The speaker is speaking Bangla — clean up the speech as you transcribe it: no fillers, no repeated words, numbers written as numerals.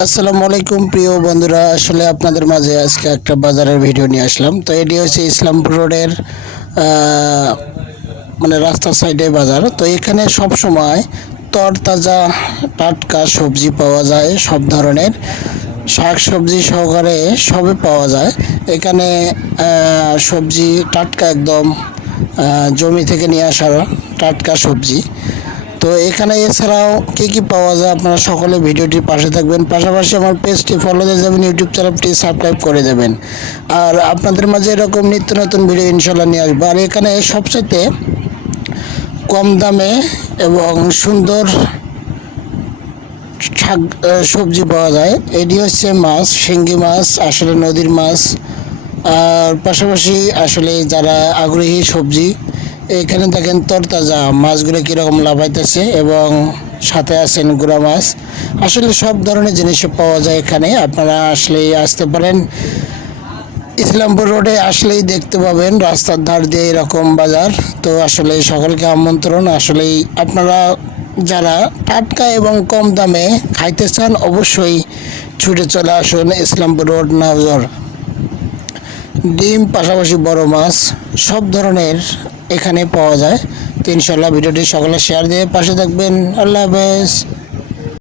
আসসালামু আলাইকুম প্রিয় বন্ধুরা, আসলে আপনাদের মাঝে আজকে একটা বাজারের ভিডিও নিয়ে আসলাম। তো এটি হচ্ছে ইসলামপুর রোডের মানে রাস্তার সাইডে বাজার। তো এখানে সব সময় তরতাজা টাটকা সবজি পাওয়া যায়, সব ধরনের শাক সবজি সহকারে সবই পাওয়া যায় এখানে। সবজি টাটকা একদম, জমি থেকে নিয়ে আসা টাটকা সবজি। তো এখানে এছাড়াও কি কি পাওয়া যায় আপনারা সকলে ভিডিওটির পাশে থাকবেন, পাশাপাশি আমার পেজটি ফলো দিয়ে যাবেন, ইউটিউব চ্যানেলটি সাবস্ক্রাইব করে দেবেন। আর আপনাদের মাঝে এরকম নিত্য নতুন ভিডিও ইনশাল্লাহ নিয়ে আসবো। আর এখানে সবচেয়ে কম দামে এবং সুন্দর শাক সবজি পাওয়া যায়। এটি হচ্ছে মাছ, শিঙ্গি মাছ, আসলে নদীর মাছ। আর পাশাপাশি আসলে যারা আগ্রহী সবজি, এখানে দেখেন তরতাজা মাছগুলো কীরকম লাফাইতেছে এবং সাথে আছেন গুঁড়া মাছ। আসলে সব ধরনের জিনিস পাওয়া যায় এখানে, আপনারা আসলেই আসতে পারেন। ইসলামপুর রোডে আসলেই দেখতে পাবেন রাস্তার ধার দিয়ে এরকম বাজার। তো আসলে সকলকে আমন্ত্রণ। আসলেই আপনারা যারা টাটকা এবং কম দামে খাইতে চান অবশ্যই ছুটে চলে আসুন ইসলামপুর রোড নাওজর। ডিম পাশাপাশি বড় মাছ সব ধরনের এখানে পাওয়া যায়। তো ইনশাল্লাহ ভিডিওটি সকলে শেয়ার দিয়ে পাশে থাকবেন। আল্লাহ হাফেজ।